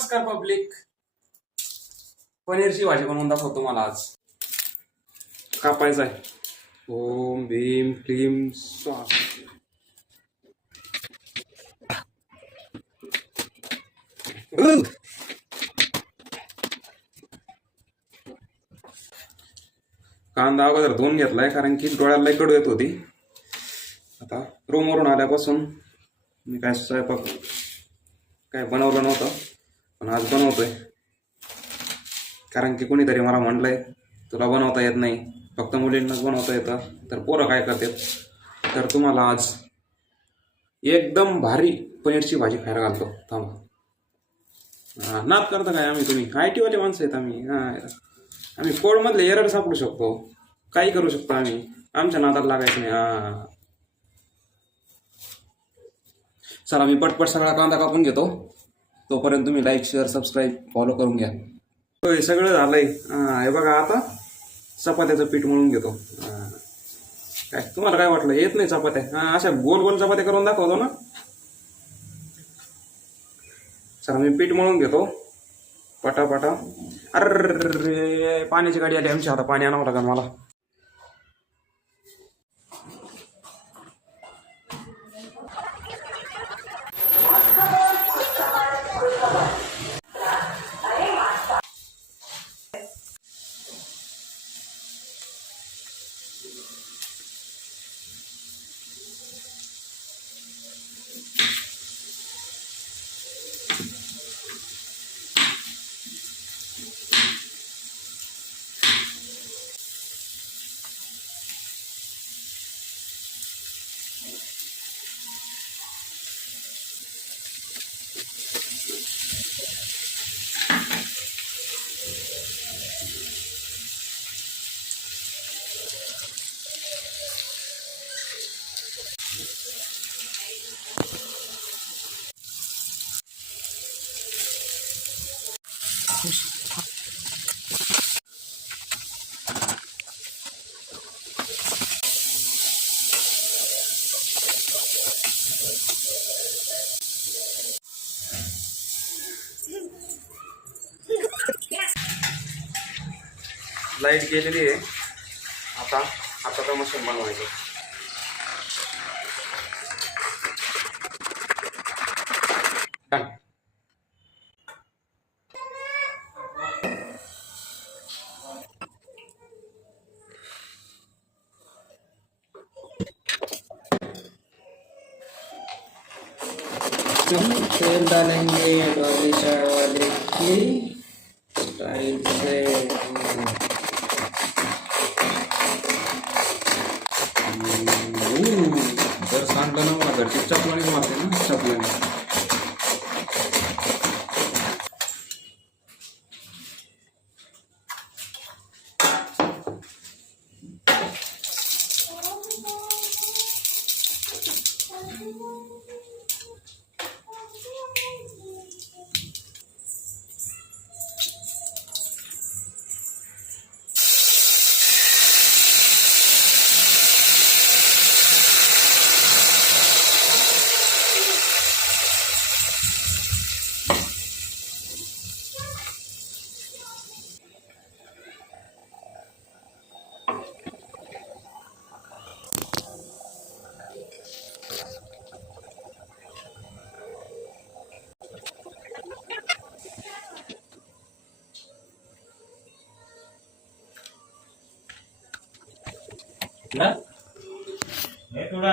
नमस्कार पब्लिक. पनीरची भाजी बनवून दाखवतो मला आज. कापायचं आहे. ओम भीम क्लीम स्वाहा. कांदा अगोदर धुवून घेतलाय कारण की डोळ्याला लई कडू येत होती. आता रूमवरून आल्यापासून मी काय स्वयंपाक काय बनवलं नव्हतं, पण आज बनवतोय. कारण की कोणीतरी मला म्हटलंय तुला बनवता येत नाही, फक्त मुलींनाच बनवता येतं. तर पोरं काय करतात, तर तुम्हाला आज एकदम भारी पनीरची भाजी खायला घालतो. थांबा, नाद करता काय आम्ही? तुम्ही IT वाले माणसं आहेत आम्ही. आम्ही कोडमधले एरर सापडू शकतो, काही करू शकतो आम्ही. आमच्या नादात लागायचं नाही. चला मी पटपट सगळा कांदा कापून घेतो. तोपर्यंत तुम्ही लाईक शेअर सबस्क्राईब फॉलो करून घ्या. होय, सगळं झालंय. हे बघा, आता चपात्याचं पीठ मळून घेतो. काय तुम्हाला काय वाटलं येत नाही चपात्या? अशा गोल गोल चपात्या करून दाखवतो ना. चला मी पीठ मळून घेतो पटापटा. अरे पाण्याची गाडी आली आमची, आता पाणी आणावं लागेल मला. लाईट गेलेली आहे. आता तर मशीन बनवायचं. तेल डालेंगे बालिशा वाले की स्टाइल से. जर सांगलं ना मला घरची चपलानीच मारते ना, चपलानी. हे थोडा